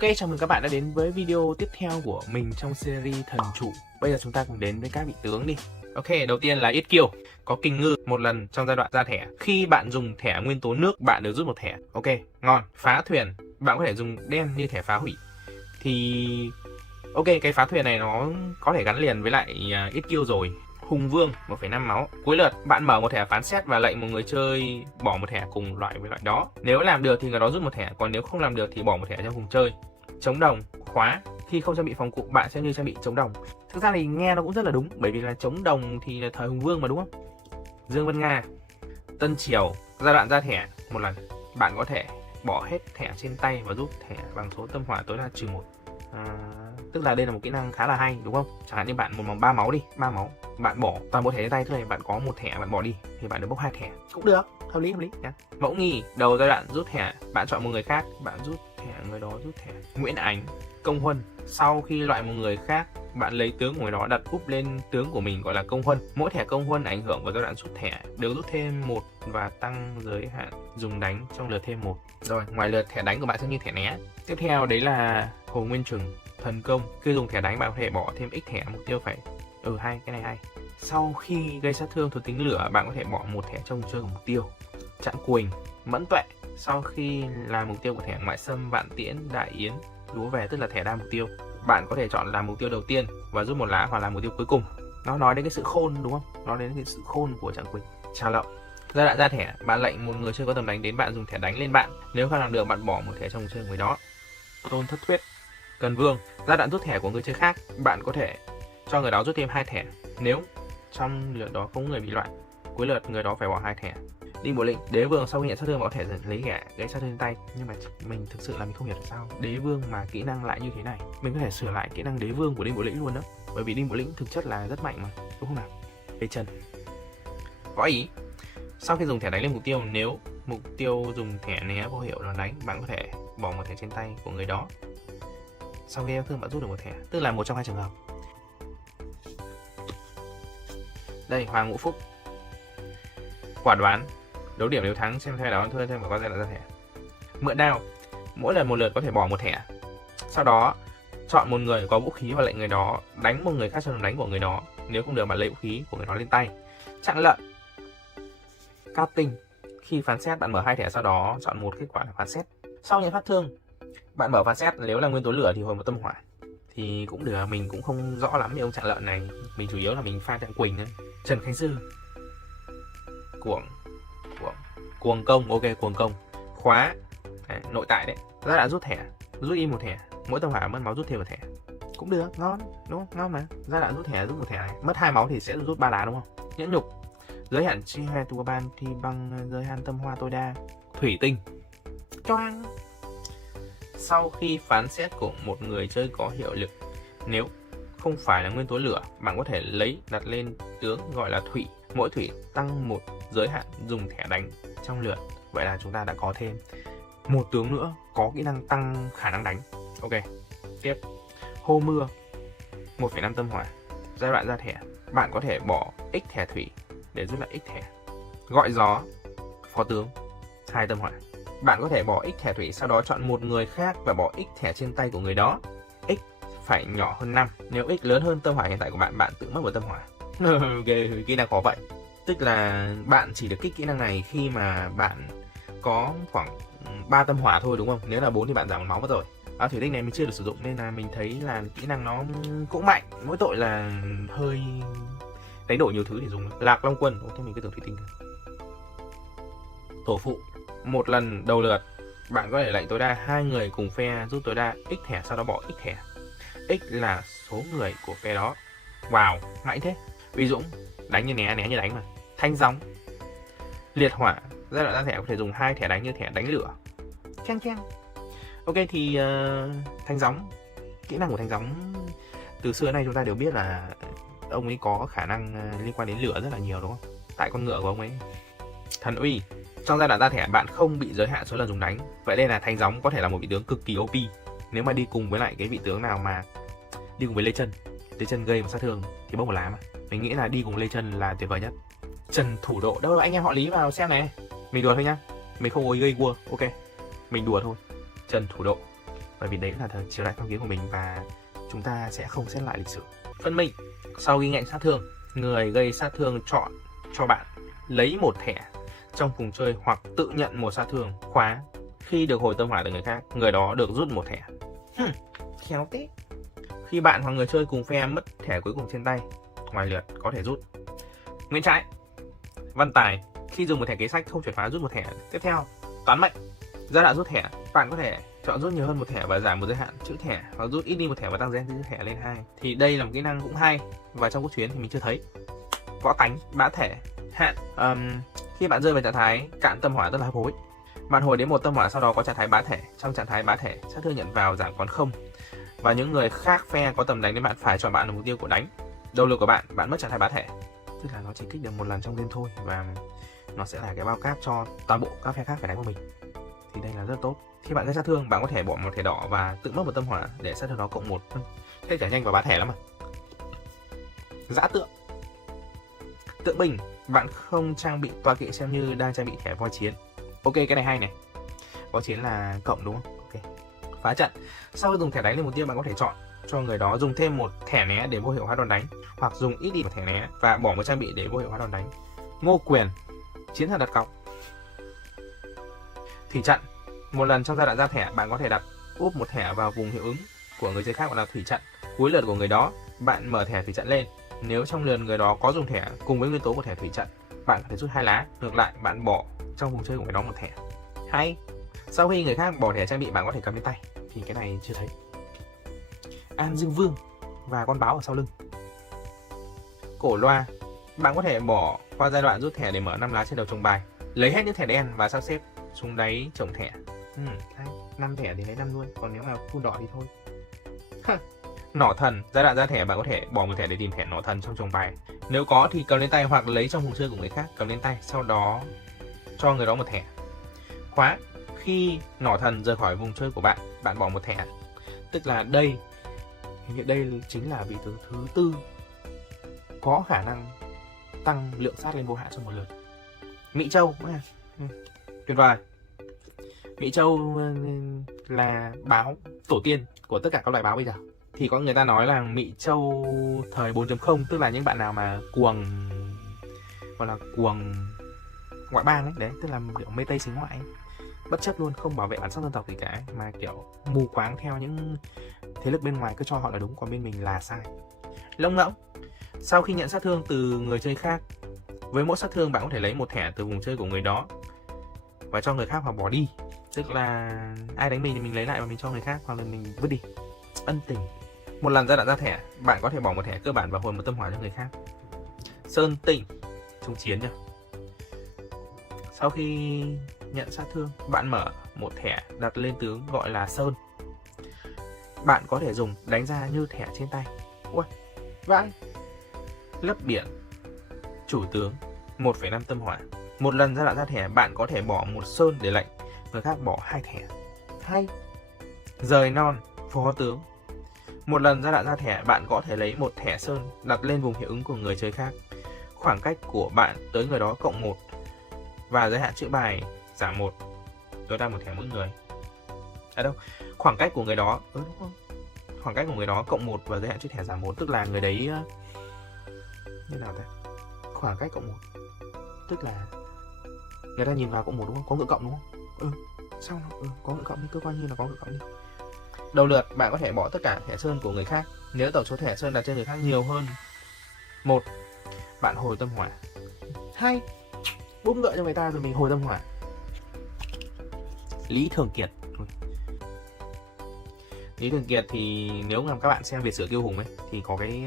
Ok, chào mừng các bạn đã đến với video tiếp theo của mình trong series thần chủ. Bây giờ chúng ta cùng đến với các vị tướng đi. Ok, đầu tiên là Yết Kiêu. Có Kình Ngư một lần trong giai đoạn ra thẻ. Khi bạn dùng thẻ nguyên tố nước, bạn được rút một thẻ. Ok, ngon. Phá thuyền, bạn có thể dùng đen như thẻ phá hủy. Thì ok, cái phá thuyền này nó có thể gắn liền với lại Yết Kiêu rồi. Hùng Vương 1,5 máu. Cuối lượt bạn mở một thẻ phán xét và lệnh một người chơi bỏ một thẻ cùng loại với loại đó. Nếu làm được thì người đó rút một thẻ, còn nếu không làm được thì bỏ một thẻ cho cùng chơi. Chống đồng, khóa. Khi không trang bị phòng cụ, bạn sẽ như trang bị chống đồng. Thực ra thì nghe nó cũng rất là đúng, bởi vì là chống đồng thì là thời Hùng Vương mà, đúng không? Dương Vân Nga. Tân Triều, giai đoạn ra thẻ một lần, bạn có thể bỏ hết thẻ trên tay và rút thẻ bằng số tâm hỏa tối đa -1. Tức là đây là một kỹ năng khá là hay, đúng không? Chẳng hạn như bạn một màu 3 máu đi, 3 máu, bạn bỏ toàn bộ thẻ trên tay, tức là bạn có một thẻ bạn bỏ đi thì bạn được bốc 2 thẻ, cũng được, hợp lý nhá. Mẫu Nghi, đầu giai đoạn rút thẻ, bạn chọn một người khác, bạn rút thẻ người đó rút thẻ. Nguyễn Ánh, Công Huân, sau khi loại một người khác, bạn lấy tướng của người đó đặt úp lên tướng của mình gọi là Công Huân. Mỗi thẻ Công Huân ảnh hưởng vào giai đoạn rút thẻ đều rút thêm 1 và tăng giới hạn dùng đánh trong lượt thêm 1. Rồi, ngoài lượt thẻ đánh của bạn sẽ như thẻ né. Tiếp theo đấy là Hồ Nguyên Trừng, thần công. Khi dùng thẻ đánh bạn có thể bỏ thêm x thẻ, mục tiêu phải hay, cái này hay. Sau khi gây sát thương thuộc tính lửa, bạn có thể bỏ một thẻ trong chơi của mục tiêu. Trạng Quỳnh, Mẫn Tuệ, sau khi là mục tiêu của thẻ ngoại xâm, Vạn Tiễn, Đại Yến, lúa về, tức là thẻ đa mục tiêu. Bạn có thể chọn làm mục tiêu đầu tiên và rút một lá, hoặc là mục tiêu cuối cùng. Nó nói đến cái sự khôn, đúng không? Nói đến cái sự khôn của Trạng Quỳnh. Trà Lộng, giai đoạn ra thẻ, bạn lệnh một người chơi có tầm đánh đến bạn dùng thẻ đánh lên bạn. Nếu không làm được, bạn bỏ một thẻ trong chơi người đó. Tôn Thất Thuyết, Cần Vương, giai đoạn rút thẻ của người chơi khác, bạn có thể cho người đó rút thêm 2 thẻ nếu trong lượt đó không người bị loại. Cuối lượt người đó phải bỏ 2 thẻ. Đinh Bộ Lĩnh, Đế Vương, sau khi nhận sát thương có thể lấy gây sát thương tay, nhưng mà mình thực sự là mình không hiểu sao Đế Vương mà kỹ năng lại như thế này. Mình có thể sửa lại kỹ năng Đế Vương của Đinh Bộ Lĩnh luôn đó, bởi vì Đinh Bộ Lĩnh thực chất là rất mạnh mà, đúng không nào? Lê Trần, Võ Ý, sau khi dùng thẻ đánh lên mục tiêu, nếu mục tiêu dùng thẻ né vô hiệu đòn đánh, bạn có thể bỏ một thẻ trên tay của người đó. Sau khi thương bạn rút được một thẻ, tức là một trong hai trường hợp. Đây, Hoàng Ngũ Phúc, quả đoán, đấu điểm nếu thắng xem phe đó thuê thêm và có giai đoạn ra thẻ. Mượn đao, mỗi lần một lượt có thể bỏ một thẻ, sau đó chọn một người có vũ khí và lệnh người đó đánh một người khác trong đánh của người đó. Nếu không được, bạn lấy vũ khí của người đó lên tay. Chặn lợn, Cát Tinh, khi phán xét bạn mở 2 thẻ, sau đó chọn một kết quả là phán xét. Sau nhận phát thương, bạn mở phán xét, nếu là nguyên tố lửa thì hồi một tâm hỏa, thì cũng được. Mình cũng không rõ lắm về ông Chặn Lợn này, mình chủ yếu là mình pha Trạng Quỳnh thôi. Trần Khánh Dư, Cuồng Công, ok, Cuồng Công, khóa, nội tại đấy, giai đoạn rút thẻ, rút im một thẻ, mỗi tâm hỏa mất máu rút thêm một thẻ, cũng được, ngon, đúng không? Ngon mà. Giai đoạn rút thẻ rút một thẻ này, mất 2 máu thì sẽ rút 3 lá, đúng không? Nhẫn Nhục, giới hạn chi hai tua ban thì bằng giới hạn tâm hoa tối đa. Thủy Tinh, choang, sau khi phán xét của một người chơi có hiệu lực, nếu không phải là nguyên tố lửa, bạn có thể đặt lên tướng gọi là thủy. Mỗi thủy tăng 1 giới hạn dùng thẻ đánh trong lượt. Vậy là chúng ta đã có thêm một tướng nữa có kỹ năng tăng khả năng đánh. Ok, tiếp. Hô Mưa, 1,5 tâm hỏa, giai đoạn ra thẻ, bạn có thể bỏ x thẻ thủy để rút lại x thẻ. Gọi Gió, phó tướng, 2 tâm hỏa, bạn có thể bỏ x thẻ thủy, sau đó chọn một người khác và bỏ x thẻ trên tay của người đó. X phải nhỏ hơn 5, nếu x lớn hơn tâm hỏa hiện tại của bạn, bạn tự mất một tâm hỏa. Ok, kỹ năng khó vậy. Tức là bạn chỉ được kích kỹ năng này khi mà bạn có khoảng 3 tâm hỏa thôi, đúng không? Nếu là 4 thì bạn giảm 1 máu mất rồi. Thủy Tinh này mình chưa được sử dụng nên là mình thấy là kỹ năng nó cũng mạnh, mỗi tội là hơi đánh đổi nhiều thứ để dùng. Lạc Long Quân, thế mình cứ tưởng Thủy Tinh. Tổ Phụ, một lần đầu lượt, bạn có thể lệnh tối đa 2 người cùng phe rút tối đa x thẻ, sau đó bỏ x thẻ. X là số người của phe đó. Wow, mạnh thế. Uy Dũng, đánh như né như đánh mà. Thanh Gióng, Liệt Hỏa, giai đoạn ra thẻ có thể dùng 2 thẻ đánh như thẻ đánh lửa. Chang. Ok, thì Thanh Gióng, kỹ năng của Thanh Gióng từ xưa nay chúng ta đều biết là ông ấy có khả năng liên quan đến lửa rất là nhiều, đúng không? Tại con ngựa của ông ấy. Thần Uy, trong giai đoạn ra thẻ bạn không bị giới hạn số lần dùng đánh, vậy nên là Thanh Gióng có thể là một vị tướng cực kỳ OP nếu mà đi cùng với lại cái vị tướng nào mà đi cùng với Lê Chân gây một sát thương thì bốc một lá mà. Mình nghĩ là đi cùng Lê Chân là tuyệt vời nhất. Trần Thủ Độ, đâu là anh em họ Lý vào xem này, mình đùa thôi nhá, mình không có ý gây cua, ok, mình đùa thôi. Trần Thủ Độ, bởi vì đấy là thời triều đại phong kiến của mình và chúng ta sẽ không xét lại lịch sử. Phân minh. Sau ghi nhận sát thương, người gây sát thương chọn cho bạn lấy một thẻ trong vùng chơi hoặc tự nhận một sát thương. Khóa. Khi được hồi tâm hỏa từ người khác, người đó được rút một thẻ. Khéo thế. Khi bạn hoặc người chơi cùng phe mất thẻ cuối cùng trên tay, ngoài lượt có thể rút. Nguyễn trái. Văn tài. Khi dùng một thẻ kế sách không chuyển hóa rút một thẻ. Tiếp theo, toán mệnh. Giai đoạn rút thẻ, bạn có thể chọn rút nhiều hơn một thẻ và giảm một giới hạn chữ thẻ, hoặc rút ít đi một thẻ và tăng gen chữ thẻ lên 2. Thì đây là một kỹ năng cũng hay và trong cốt truyện thì mình chưa thấy. Võ tánh, bá thể, hạn. Khi bạn rơi vào trạng thái cạn tâm hỏa tức là hấp hối, bạn hồi đến một tâm hỏa sau đó có trạng thái bá thể. Trong trạng thái bá thể, sát thương nhận vào giảm còn 0 và những người khác phe có tầm đánh đến bạn phải chọn bạn là mục tiêu của đánh. Đầu lực của bạn mất trạng thái bá thể, tức là nó chỉ kích được một lần trong game thôi và nó sẽ là cái bao cáp cho toàn bộ các phe khác phải đánh của mình. Thì đây là rất tốt. Khi bạn gây sát thương, bạn có thể bỏ một thẻ đỏ và tự mất một tâm hỏa để sát thương đó cộng 1. Thế trả nhanh và bá thẻ lắm mà. Dã tượng. Tượng binh, bạn không trang bị toa kỵ xem như đang trang bị thẻ voi chiến. Ok, cái này hay này. Voi chiến là cộng đúng không? Ok. Phá trận. Sau khi dùng thẻ đánh lên mục tiêu, bạn có thể chọn cho người đó dùng thêm một thẻ né để vô hiệu hóa đòn đánh, hoặc dùng ít đi một thẻ né và bỏ một trang bị để vô hiệu hóa đòn đánh. Ngô quyền. Chiến thuật đặt cọc. Thủy trận. Một lần trong giai đoạn ra thẻ, bạn có thể đặt úp một thẻ vào vùng hiệu ứng của người chơi khác, gọi là thủy trận. Cuối lượt của người đó, bạn mở thẻ thủy trận lên. Nếu trong lượt người đó có dùng thẻ cùng với nguyên tố của thẻ thủy trận, bạn có thể rút 2 lá. Ngược lại, bạn bỏ trong vùng chơi của người đó một thẻ. Hay. Sau khi người khác bỏ thẻ trang bị, bạn có thể cầm lên tay. Thì cái này chưa thấy. An Dương Vương và con báo ở sau lưng. Cổ loa. Bạn có thể bỏ qua giai đoạn rút thẻ để mở 5 lá trên đầu chồng bài, lấy hết những thẻ đen và sắp xếp xuống đáy chồng thẻ. 5 thẻ thì lấy 5 luôn, còn nếu mà full đỏ thì thôi. Nỏ thần. Giai đoạn ra thẻ, bạn có thể bỏ một thẻ để tìm thẻ nỏ thần trong chồng bài. Nếu có thì cầm lên tay hoặc lấy trong vùng chơi của người khác, cầm lên tay, sau đó cho người đó một thẻ. Khóa. Khi nỏ thần rời khỏi vùng chơi của bạn, bạn bỏ một thẻ. Tức là đây chính là vị tướng thứ 4 có khả năng tăng lượng sát lên vô hạn trong một lượt. Mỹ Châu. Tuyệt vời. Mỹ Châu là báo tổ tiên của tất cả các loại báo bây giờ. Thì có người ta nói là Mỹ Châu thời 4.0, tức là những bạn nào mà cuồng, gọi là cuồng ngoại bang ấy, đấy, tức là kiểu mê Tây xính ngoại ấy. Bất chấp luôn, không bảo vệ bản sắc dân tộc gì cả, mà kiểu mù quáng theo những thế lực bên ngoài cứ cho họ là đúng, còn bên mình là sai. Lông ngỗng. Sau khi nhận sát thương từ người chơi khác, với mỗi sát thương bạn có thể lấy một thẻ từ vùng chơi của người đó và cho người khác hoặc bỏ đi. Tức là ai đánh mình thì mình lấy lại và mình cho người khác, hoặc là mình vứt đi. Ân tình. Một lần giai đoạn ra thẻ, bạn có thể bỏ một thẻ cơ bản và hồi một tâm hỏa cho người khác. Sơn tinh. Trung chiến nhá. Sau khi nhận sát thương, bạn mở một thẻ đặt lên tướng gọi là Sơn. Bạn có thể dùng đánh ra như thẻ trên tay. Ui, vãi. Lấp biển. Chủ tướng. 1,5 tâm hỏa. Một lần giai đoạn ra thẻ, bạn có thể bỏ một Sơn để lệnh người khác bỏ 2 thẻ. Hay. Rời non. Phó tướng. Một lần giai đoạn ra thẻ, bạn có thể lấy một thẻ Sơn đặt lên vùng hiệu ứng của người chơi khác. Khoảng cách của bạn tới người đó cộng 1 và giới hạn chữ bài giảm 1. Tối đa một thẻ mỗi người. À đâu, khoảng cách của người đó, đúng không? Khoảng cách của người đó cộng 1 và giới hạn chữ thẻ giảm 1, tức là người đấy như nào ta? Khoảng cách cộng 1 tức là người ta nhìn vào cộng 1 đúng không? Có ngữ cộng đúng không? Sao nó có ngữ cộng đi, cứ coi như là có ngữ cộng đi. Đầu lượt, bạn có thể bỏ tất cả thẻ Sơn của người khác. Nếu tổng số thẻ Sơn đặt trên người khác nhiều hơn 1, bạn hồi tâm hỏa. Hay. Búng gợi cho người ta rồi mình hồi tâm hỏa. Lý Thường Kiệt. Lý Thường Kiệt thì nếu mà các bạn xem Việt Sử Kiêu Hùng ấy thì có cái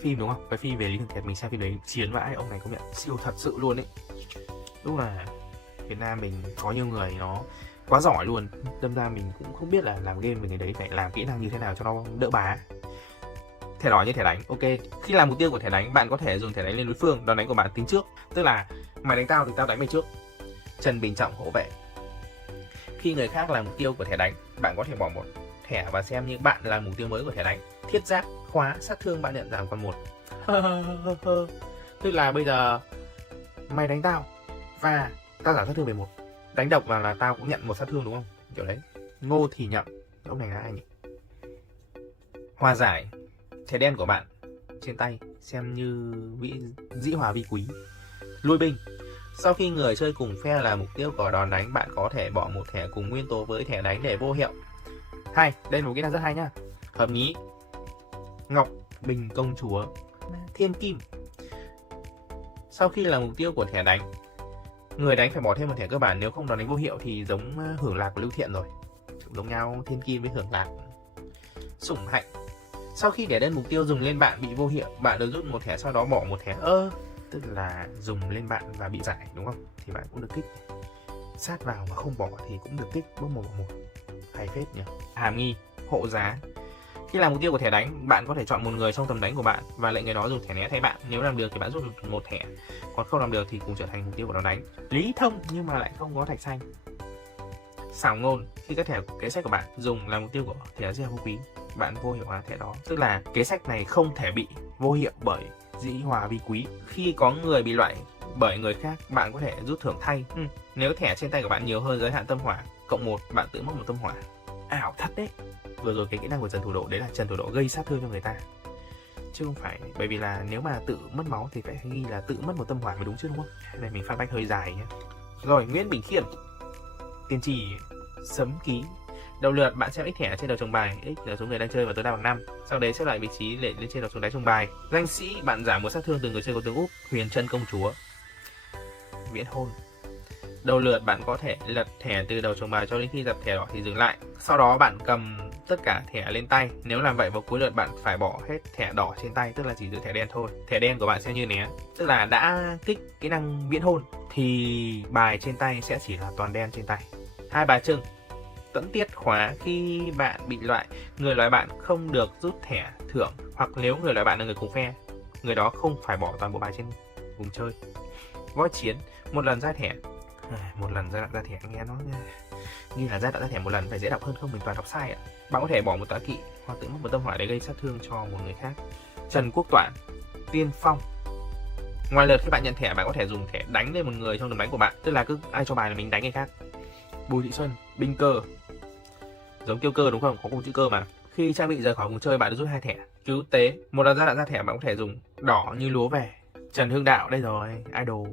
phim đúng không? Cái phim về Lý Thường Kiệt, mình xem phim đấy chiến vãi, ông này công nhận siêu thật sự luôn ấy. Đúng là Việt Nam mình có nhiều người nó quá giỏi luôn, đâm ra mình cũng không biết là làm game về người đấy phải làm kỹ năng như thế nào cho nó đỡ bá. Thẻ đỏ như thẻ đánh. Ok, khi làm mục tiêu của thẻ đánh, bạn có thể dùng thẻ đánh lên đối phương, đòn đánh của bạn tính trước, tức là mày đánh tao thì tao đánh mày trước. Trần Bình Trọng hộ vệ. Khi người khác làm mục tiêu của thẻ đánh, bạn có thể bỏ một thẻ và xem như bạn là mục tiêu mới của thẻ đánh. Thiết giáp. Khóa. Sát thương bạn nhận giảm còn 1. Tức là bây giờ mày đánh tao và tao giảm sát thương về 1. Đánh độc vào là tao cũng nhận một sát thương đúng không? Kiểu đấy. Ngô Thì Nhậm. Ông này là ai nhỉ? Hòa giải. Thẻ đen của bạn trên tay xem như dĩ hòa vi quý. Lui binh. Sau khi người chơi cùng phe là mục tiêu của đòn đánh, bạn có thể bỏ một thẻ cùng nguyên tố với thẻ đánh để vô hiệu. Hay, đây là một kỹ năng rất hay nhá. Hợp nhí. Ngọc Bình công chúa. Thiên kim. Sau khi là mục tiêu của thẻ đánh, người đánh phải bỏ thêm một thẻ cơ bản, nếu không đòn đánh vô hiệu thì giống hưởng lạc của Lưu Thiện rồi. Giống nhau thiên kim với hưởng lạc. Sủng hạnh. Sau khi thẻ đơn mục tiêu dùng lên bạn bị vô hiệu, bạn được rút một thẻ sau đó bỏ một thẻ. Tức là dùng lên bạn và bị giải đúng không? Thì bạn cũng được kích. Sát vào mà không bỏ thì cũng được kích, bốc 1 bỏ 1. Hay phết nhỉ. Hàm nghi. Hộ giá. Khi làm mục tiêu của thẻ đánh, bạn có thể chọn một người trong tầm đánh của bạn và lệnh người đó dùng thẻ né thay bạn. Nếu làm được thì bạn rút được một thẻ, còn không làm được thì cùng trở thành mục tiêu của nó đánh. Lý thông nhưng mà lại không có thạch xanh. Xảo ngôn. Khi các thẻ kế sách của bạn dùng làm mục tiêu của thẻ dĩ hòa vi quý, bạn vô hiệu hóa thẻ đó. Tức là kế sách này không thể bị vô hiệu bởi dĩ hòa vi quý. Khi có người bị loại bởi người khác, bạn có thể rút thưởng thay. Nếu thẻ trên tay của bạn nhiều hơn giới hạn tâm hỏa cộng 1, bạn tự mất một tâm hỏa. Ảo thật đấy. Vừa rồi cái kỹ năng của Trần Thủ Độ đấy là Trần Thủ Độ gây sát thương cho người ta, chứ không phải, bởi vì là nếu mà tự mất máu thì phải ghi là tự mất một tâm hỏa mới đúng chứ đúng không? Đây mình phát bách hơi dài nhé. Rồi, Nguyễn Bình Khiêm. Tiên tri sấm ký. Đầu lượt bạn xem x thẻ trên đầu chồng bài, x là số người đang chơi và tối đa bằng 5. Sau đấy xếp lại vị trí để lên trên đầu xuống đáy chồng bài. Danh sĩ bạn giảm một sát thương từ người chơi có tướng úp. Huyền Trân công chúa. Viễn hôn. Đầu lượt bạn có thể lật thẻ từ đầu chồng bài cho đến khi dập thẻ đỏ thì dừng lại. Sau đó bạn cầm tất cả thẻ lên tay. Nếu làm vậy vào cuối lượt bạn phải bỏ hết thẻ đỏ trên tay, tức là chỉ giữ thẻ đen thôi. Thẻ đen của bạn sẽ như né, tức là đã kích kỹ năng viễn hôn thì bài trên tay sẽ chỉ là toàn đen trên tay. Hai bà trưng. Tẫn tiết khóa. Khi bạn bị loại, người loại bạn không được rút thẻ thưởng, hoặc nếu người loại bạn là người cùng phe, người đó không phải bỏ toàn bộ bài trên vùng chơi. Voi chiến. Một lần ra thẻ. Một lần ra thẻ nghe nó như là ra thẻ một lần phải dễ đọc hơn không? Mình toàn đọc sai ạ. Bạn có thể bỏ một tọa kỵ hoặc tự mất một tâm hỏa để gây sát thương cho một người khác. Trần Quốc Toản. Tiên phong. Ngoài lượt khi bạn nhận thẻ, bạn có thể dùng thẻ đánh lên một người trong tầm đánh của bạn, tức là cứ ai cho bài là mình đánh người khác. Bùi Thị Xuân. Binh cơ. Giống kiêu cơ đúng không? Có cùng chữ cơ mà. Khi trang bị rời khỏi vùng chơi, bạn được rút 2 thẻ. Cứu tế. Một lần ra thẻ, bạn có thể dùng đỏ như lúa về. Trần Hưng Đạo đây rồi, idol.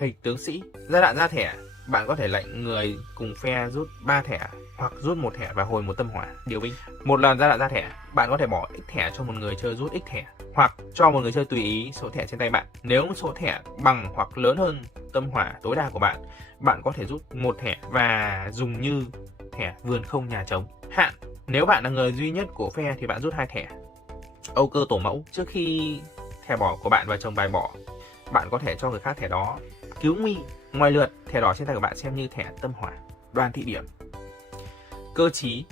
Hình tướng sĩ. Ra thẻ, bạn có thể lệnh người cùng phe rút 3 thẻ hoặc rút 1 thẻ và hồi một tâm hỏa. Điều binh. Một lần ra thẻ, bạn có thể bỏ x thẻ cho một người chơi rút x thẻ, hoặc cho một người chơi tùy ý số thẻ trên tay bạn. Nếu số thẻ bằng hoặc lớn hơn tâm hỏa tối đa của bạn, bạn có thể rút 1 thẻ và dùng như thẻ vườn không nhà trống. Hạn. Nếu bạn là người duy nhất của phe thì bạn rút 2 thẻ. Âu cơ tổ mẫu. Trước khi thẻ bỏ của bạn và chồng bài bỏ, bạn có thể cho người khác thẻ đó. Cứu nguy. Ngoài lượt, thẻ đỏ trên tay của bạn xem như thẻ tâm hỏa. Đoàn thị điểm. Cơ chí.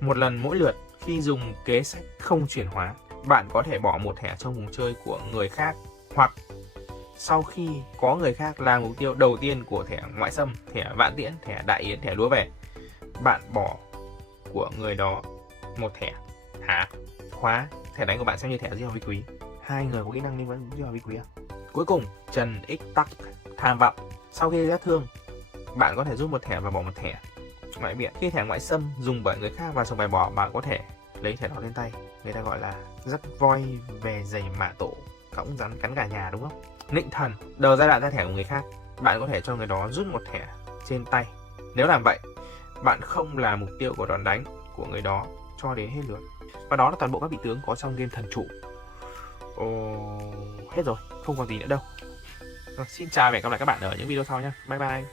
Một lần mỗi lượt, khi dùng kế sách không chuyển hóa, bạn có thể bỏ một thẻ trong vùng chơi của người khác, hoặc sau khi có người khác là mục tiêu đầu tiên của thẻ ngoại xâm, thẻ vạn tiễn, thẻ đại yến, thẻ lúa về, bạn bỏ của người đó một thẻ. Khóa. Thẻ đánh của bạn xem như thẻ dĩ hòa vi quý. Hai người có kỹ năng liên quan dĩ hòa vi quý à? Cuối cùng, Trần X Tắc. Tham vọng. Sau khi sát thương, bạn có thể rút một thẻ và bỏ một thẻ. Ngoại biện. Khi thẻ ngoại xâm dùng bởi người khác và xong bài bỏ, bạn có thể lấy thẻ đó lên tay. Người ta gọi là dắt voi về giày mã tổ, cõng rắn cắn cả nhà đúng không? Nịnh thần. Đầu giai đoạn ra thẻ của người khác, bạn có thể cho người đó rút một thẻ trên tay. Nếu làm vậy, bạn không là mục tiêu của đòn đánh của người đó cho đến hết lượt. Và đó là toàn bộ các vị tướng có trong game thần trụ. Hết rồi, không còn gì nữa đâu. Xin chào và hẹn gặp lại các bạn ở những video sau nhé. Bye bye.